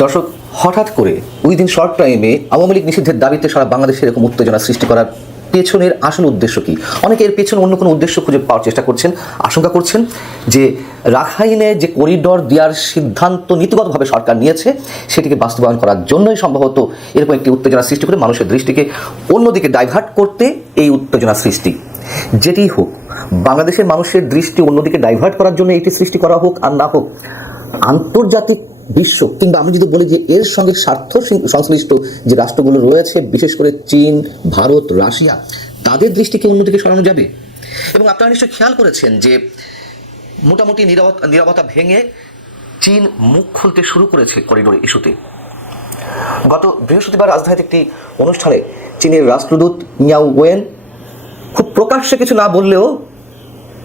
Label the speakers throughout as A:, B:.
A: দর্শক, হঠাৎ করে ওই দিন শর্ট টাইমে আওয়ামী লীগ নিষিদ্ধের দাবিতে সারা বাংলাদেশে এরকম উত্তেজনা সৃষ্টি করার পেছনের আসল উদ্দেশ্য কি? অনেকে এর পেছনে অন্য কোনো উদ্দেশ্য খুঁজে পাওয়ার চেষ্টা করছেন, আশঙ্কা করছেন যে রাখাইনে যে করিডর দেওয়ার সিদ্ধান্ত নীতিগতভাবে সরকার নিয়েছে, সেটিকে বাস্তবায়ন করার জন্যই সম্ভবত এরকম একটি উত্তেজনা সৃষ্টি করে মানুষের দৃষ্টিকে অন্যদিকে ডাইভার্ট করতে এই উত্তেজনা সৃষ্টি। যেটি হোক, বাংলাদেশের মানুষের দৃষ্টি অন্যদিকে ডাইভার্ট করার জন্য এটি সৃষ্টি করা হোক আর না হোক, আন্তর্জাতিক বিশ্ব কিংবা আমি যদি বলি যে এর সঙ্গে স্বার্থ সংশ্লিষ্ট যে রাষ্ট্রগুলো রয়েছে, বিশেষ করে চীন, ভারত, রাশিয়া, তাদের দৃষ্টিকে অন্যদিকে সরানো যাবে? এবং আপনারা নিশ্চয়ই খেয়াল করেছেন যে মোটামুটি নিরবতা ভেঙে চীন মুখ খুলতে শুরু করেছে করিডোর ইস্যুতে। গত বৃহস্পতিবার রাজধানীতে একটি অনুষ্ঠানে চীনের রাষ্ট্রদূত মিয়াও ওয়েন খুব প্রকাশ্যে কিছু না বললেও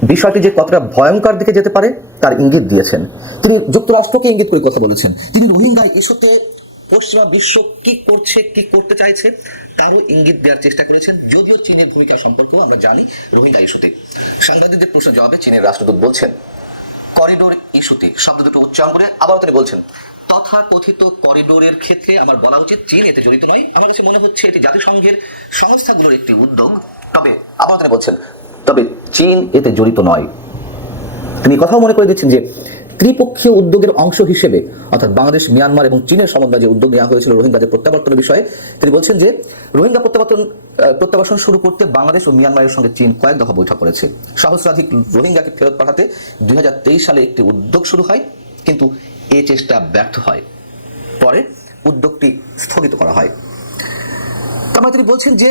A: বিষয়টি যে কতটা ভয়ঙ্কর দিকে যেতে পারে তার ইঙ্গিত দিয়েছেন। তিনি যুক্তরাষ্ট্রকে ইঙ্গিত করে কথা বলেছেন। তিনি রোহিঙ্গা ইস্যুতে পশ্চিমা বিশ্ব কি করছে, কি করতে চাইছে, তারও ইঙ্গিত দেওয়ার চেষ্টা করেছেন। যদিও চীনের ভূমিকা সম্পর্কেও আমরা জানি রোহিঙ্গা ইস্যুতে। সাংবাদিকদের প্রশ্ন জবাবে চীনের রাষ্ট্রদূত বলছেন, করিডোর ইস্যুতে। শব্দ দুটো উচ্চারণ করে আবার তিনি বলছেন তথা কথিত করিডোরের ক্ষেত্রে আমার বলা উচিত চীন এতে জড়িত নয়। আমার কাছে মনে হচ্ছে এটি জাতিসংঘের সংস্থাগুলোর একটি উদ্যোগ। তবে আবার তিনি বলছেন, তবে চীন এতে জড়িত নয়। তিনি কথাও মনে করে দিচ্ছেন যে ত্রিপক্ষীয় উদ্যোগের অংশ হিসেবে, অর্থাৎ বাংলাদেশ, মিয়ানমার এবং চীনের সমন্বয়ে যে উদ্যোগ নেওয়া হয়েছিল রোহিঙ্গাদের প্রত্যাবর্তনের বিষয়ে, তিনি বলছেন যে রোহিঙ্গা প্রত্যাবর্তন প্রত্যাবাসন শুরু করতে বাংলাদেশ ও মিয়ানমারের সঙ্গে চীন কয়েক দফা বৈঠক করেছে। সহস্রাধিক রোহিঙ্গাকে ফেরত পাঠাতে দুই হাজার তেইশ সালে একটি উদ্যোগ শুরু হয়, কিন্তু এ চেষ্টা ব্যর্থ হয়। পরে উদ্যোগটি স্থগিত করা হয়। তার মানে তিনি বলছেন যে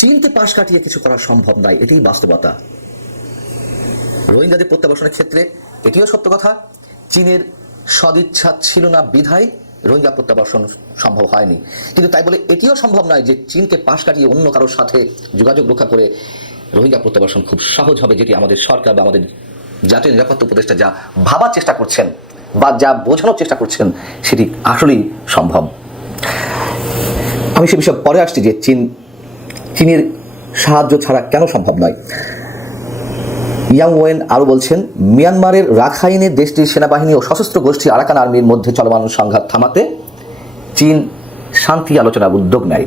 A: চীনকে পাশ কাটিয়ে কিছু করা সম্ভব নয়, এটাই বাস্তবতা। রোহিঙ্গাদের প্রত্যাবাসনের ক্ষেত্রে এটিও সত্য কথা। চীনের সদিচ্ছা ছিল না, বিধায় রোহিঙ্গা প্রত্যাবাসন সম্ভব হয়নি। কিন্তু তাই বলে এটিও সম্ভব নয় যে চীনকে পাশ কাটিয়ে অন্য কারোর সাথে যোগাযোগ রক্ষা করে রোহিঙ্গা প্রত্যাবাসন খুব সহজ হবে, যেটি আমাদের সরকার বা আমাদের জাতীয় নিরাপত্তা উপদেষ্টা যা ভাবার চেষ্টা করছেন বা যা বোঝানোর চেষ্টা করছেন, সেটি আসলেই সম্ভব। আমি সে বিষয়ে পরে আসছি যে চীন, চীনের সাহায্য ছাড়া কেন সম্ভব নয়। ইয়াং ওয়েন আরও বলছেন, মিয়ানমারের রাখাইনে দেশটির সেনাবাহিনী ও সশস্ত্র গোষ্ঠী আরাকান আর্মির মধ্যে চলমান সংঘাত থামাতে চীন শান্তি আলোচনার উদ্যোগ নেয়।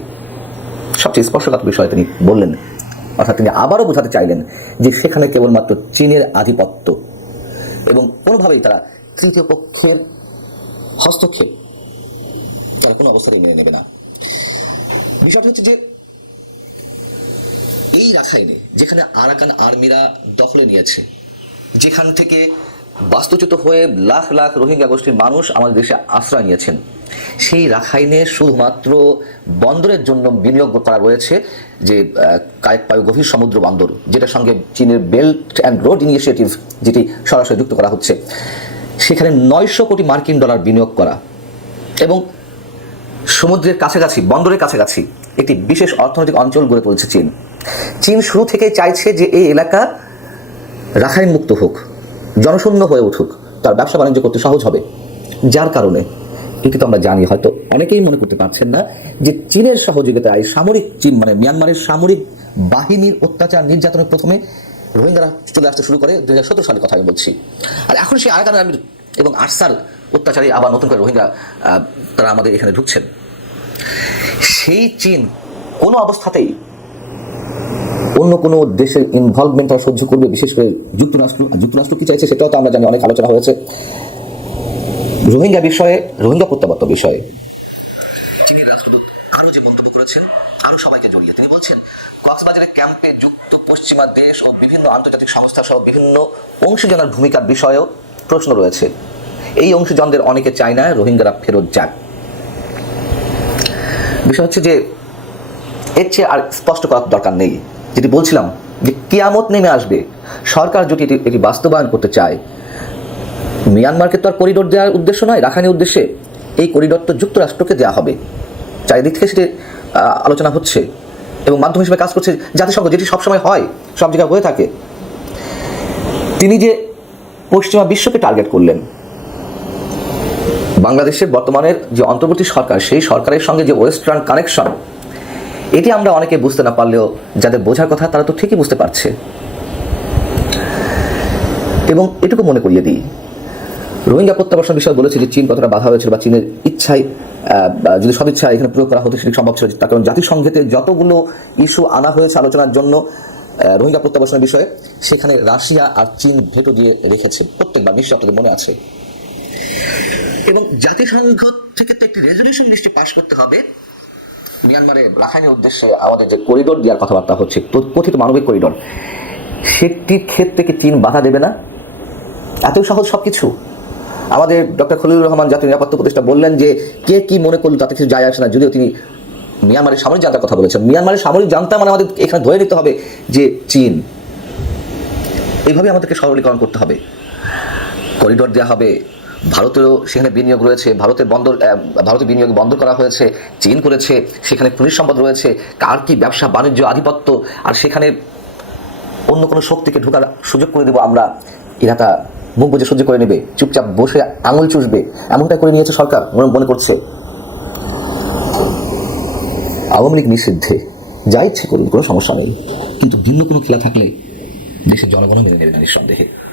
A: সবচেয়ে স্পর্শকাতর বিষয় তিনি বললেন, অর্থাৎ তিনি আবারও বোঝাতে চাইলেন যে সেখানে কেবলমাত্র চীনের আধিপত্য এবং কোনোভাবেই তারা তৃতীয় পক্ষের হস্তক্ষেপ তারা কোনো অবস্থাতেই মেনে নেবে না। বিষয়টা হচ্ছে যে এই রাখাইনে যেখানে আরাকান আর্মিরা দখলে নিয়েছে যেখান থেকে বাস্তুচ্যুত হয়ে লাখ লাখ রোহিঙ্গা গোষ্ঠীর মানুষ আমাদের দেশে আশ্রয় নিয়েছেন। সেই রাখাইনে শুধুমাত্র বন্দরের জন্য বিনিয়োগ করা রয়েছে যে আহ, কায়েক পায়ু গভীর সমুদ্র বন্দর যেটার সঙ্গে চীনের বেল্ট অ্যান্ড রোড ইনিশিয়েটিভ যেটি সরাসরি যুক্ত করা হচ্ছে। সেখানে নয়শো কোটি মার্কিন ডলার বিনিয়োগ করা এবং সমুদ্রের কাছাকাছি বন্দরের কাছাকাছি একটি বিশেষ অর্থনৈতিক অঞ্চল গড়ে তুলছে চীন। চীন শুরু থেকেই চাইছে যে এই এলাকা রাখাইন মুক্ত হোক, জনশূন্য হয়ে উঠুক, তার ব্যবসা বাণিজ্য করতে সহজ হবে। যার কারণে, এটি তো আমরা জানি, হয়তো অনেকেই মনে করতে পারছেন না, যে চীনের সহযোগিতায় সামরিক চীন মানে মিয়ানমারের সামরিক বাহিনীর অত্যাচার নির্যাতনের প্রথমে রোহিঙ্গারা চলে আসতে শুরু করে দুই হাজার সালের কথা আমি বলছি। আর এখন সেই আরাকান আর্মির এবং আরসার অত্যাচারে আবার নতুন করে রোহিঙ্গা তারা আমাদের এখানে ঢুকছেন। সেই চীন কোনো অবস্থাতেই অন্য কোনো দেশের ইনভলভমেন্ট তারা সহ্য করবে, বিশেষ করে যুক্তরাষ্ট্র যুক্তরাষ্ট্র কি চাইছে সেটাও তো আমরা জানি, অনেক আলোচনা হয়েছে। রোহিঙ্গা বিষয়ে, রোহিঙ্গা প্রত্যাবর্তন বিষয়ে। চীনের রাষ্ট্রদূত আরও যে মন্তব্য করেছেন, আরও সবাইকে জড়িয়ে, তিনি বলছেন কক্সবাজারের ক্যাম্পে যুক্ত পশ্চিমা দেশ ও বিভিন্ন আন্তর্জাতিক সংস্থা সহ বিভিন্ন অংশীজনের ভূমিকার বিষয়েও প্রশ্ন রয়েছে। এই অংশীজনদের অনেকে চায় না রোহিঙ্গারা ফেরত যাক। বিষয় হচ্ছে যে, এর চেয়ে আর স্পষ্ট করার দরকার নেই। যেটি বলছিলাম যে কিয়ামত নেমে আসবে। সরকার যদি এটি এটি বাস্তবায়ন করতে চায়, মিয়ানমারকে তো আর করিডোর দেওয়ার উদ্দেশ্য নয় রাখানি উদ্দেশ্যে এই করিডোর তো যুক্তরাষ্ট্রকে দেওয়া হবে। চারিদিক থেকে সেটি আলোচনা হচ্ছে এবং মাধ্যম হিসেবে কাজ করছে জাতিসংঘ, যেটি সবসময় হয়, সব জায়গায় হয়ে থাকে। তিনি যে পশ্চিমা বিশ্বকে টার্গেট করলেন, বাংলাদেশের বর্তমানের যে অন্তর্বর্তী সরকার, সেই সরকারের সঙ্গে যে ওয়েস্টার্ন কানেকশন এটি আমরা অনেকে বুঝতে না পারলেও যাদের বোঝার কথা তারা তো ঠিকই বুঝতে পারছে। এবং এটুকু মনে করিয়ে দিই, রোহিঙ্গা প্রত্যাবাসন বিষয়ে বলেছে যে চীন কতটা বাধা হয়েছিল বা চীনের ইচ্ছায় যদি সদিচ্ছায় এখানে প্রয়োগ করা হতো সেটি সম্ভব ছিল, তার কারণ জাতিসংঘেতে যতগুলো ইস্যু আনা হয়েছে আলোচনার জন্য রোহিঙ্গা প্রত্যাবাসনের বিষয়ে, সেখানে রাশিয়া আর চীন ভেটো দিয়ে রেখেছে, প্রত্যেকবার নিশ্চয় আপনাদের মনে আছে। এবং জাতিসংঘ থেকে তো একটি রেজলিউশন লিস্টে পাশ করতে হবে মিয়ানমারে রাখাইনের উদ্দেশ্যে আমাদের যে করিডোর দেওয়ার কথাবার্তা হচ্ছে কথিত মানবিক করিডোর, সেটির ক্ষেত্রে কি চীন বাধা দেবে না? এতই সহজ সবকিছু। আমাদের ডক্টর খলিলুর রহমান জাতীয় নিরাপত্তা উপদেষ্টা বললেন যে, কে কি মনে করল তাতে কিছু যায় আসে না, যদিও তিনি মিয়ানমারের সামরিক জান্তার কথা বলেছেন। মিয়ানমারের সামরিক জান্তা মানে আমাদের এখানে ধরে নিতে হবে যে, চীন। এইভাবে আমাদেরকে সরলীকরণ করতে হবে। করিডোর দেওয়া হবে ভারতেরও সেখানে বিনিয়োগ রয়েছে ভারতের বন্দর আহ, ভারতের বিনিয়োগ বন্ধ করা হয়েছে চীন করেছে সেখানে খনিজ সম্পদ রয়েছে কার কি ব্যবসা বাণিজ্য আধিপত্য আর সেখানে অন্য কোনো শক্তিকে ঢোকার সুযোগ করে দেবো আমরা। এরা মুখ বুঝে সহ্য করে নেবে চুপচাপ বসে আঙুল চুষবে এমনটা করে নিয়েছে সরকার মনে মনে করছে। আওয়ামী লীগ নিষিদ্ধে যা ইচ্ছে করুন কোনো সমস্যা নেই। কিন্তু ভিন্ন কোনো খেলা থাকলে দেশের জনগণও মেনে নেবে না নিঃসন্দেহে।